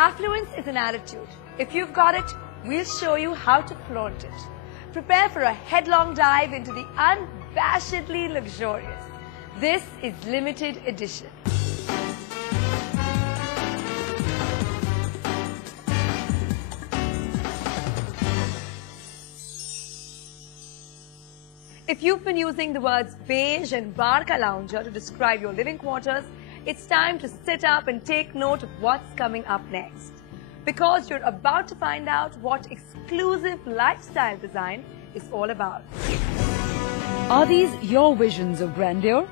Affluence is an attitude. If you've got it, we'll show you how to flaunt it. Prepare for a headlong dive into the unabashedly luxurious. This is limited edition. If you've been using the words beige and bar ka lounger to describe your living quarters, it's time to sit up and take note of what's coming up next. Because you're about to find out what exclusive lifestyle design is all about. Are these your visions of grandeur?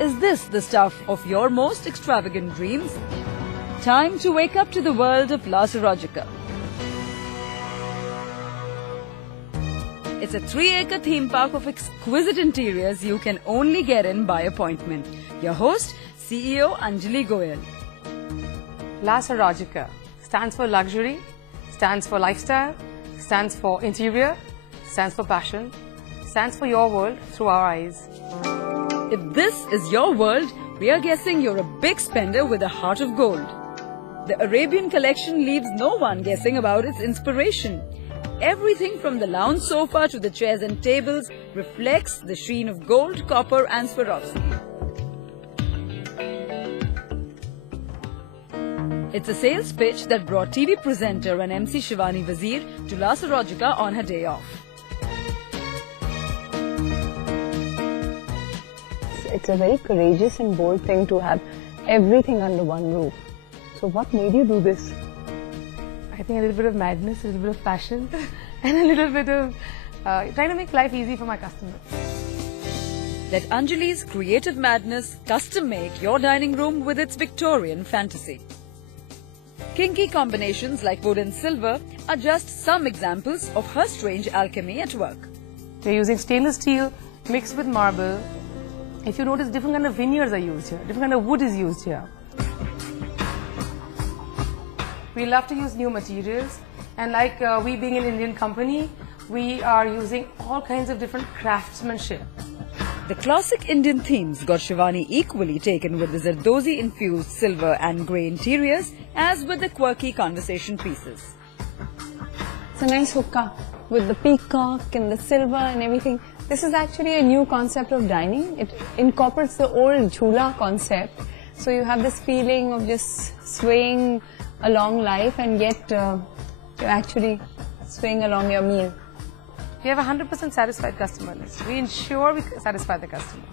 Is this the stuff of your most extravagant dreams? Time to wake up to the world of La Sarogica. It's a 3-acre theme park of exquisite interiors you can only get in by appointment. Your host, CEO Anjali Goyal. La Sarogica stands for luxury, stands for lifestyle, stands for interior, stands for passion, stands for your world through our eyes. If this is your world, we are guessing you're a big spender with a heart of gold. The Arabian collection leaves no one guessing about its inspiration. Everything from the lounge sofa to the chairs and tables reflects the sheen of gold, copper and Swarovski. It's a sales pitch that brought TV presenter and MC Shivani Wazir to La Sarogica on her day off. It's a very courageous and bold thing to have everything under one roof. So what made you do this? I think a little bit of madness, a little bit of passion, and a little bit of trying to make life easy for my customers. Let Anjali's creative madness custom make your dining room with its Victorian fantasy. Kinky combinations like wood and silver are just some examples of her strange alchemy at work. We're using stainless steel mixed with marble. If you notice, different kind of veneers are used here, different kind of wood is used here. We love to use new materials, and like we being an Indian company, we are using all kinds of different craftsmanship. The classic Indian themes got Shivani equally taken with the Zardozi-infused silver and grey interiors as with the quirky conversation pieces. It's a nice hookah with the peacock and the silver and everything. This is actually a new concept of dining. It incorporates the old jhula concept. So you have this feeling of just swaying along life and yet you're actually swaying along your meal. We have a 100% satisfied customer list. We ensure we satisfy the customer.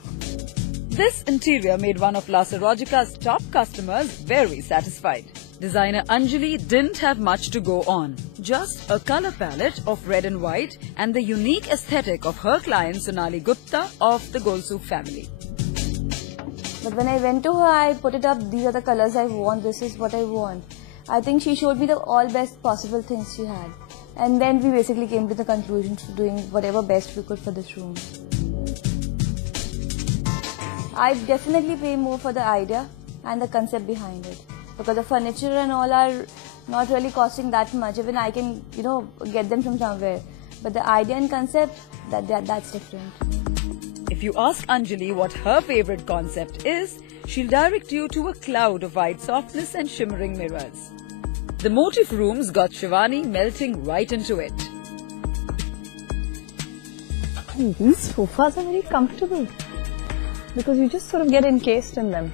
This interior made one of La Sarogica's top customers very satisfied. Designer Anjali didn't have much to go on. Just a color palette of red and white and the unique aesthetic of her client Sonali Gupta of the Golsuf family. But when I went to her, I put it up, these are the colors I want, this is what I want. I think she showed me the all best possible things she had. And then we basically came to the conclusion to doing whatever best we could for this room. I definitely pay more for the idea and the concept behind it. Because the furniture and all are not really costing that much. Even I can, get them from somewhere. But the idea and concept, that's different. If you ask Anjali what her favorite concept is, she'll direct you to a cloud of white softness and shimmering mirrors. The motif rooms got Shivani melting right into it. And these sofas are very comfortable because you just sort of get encased in them.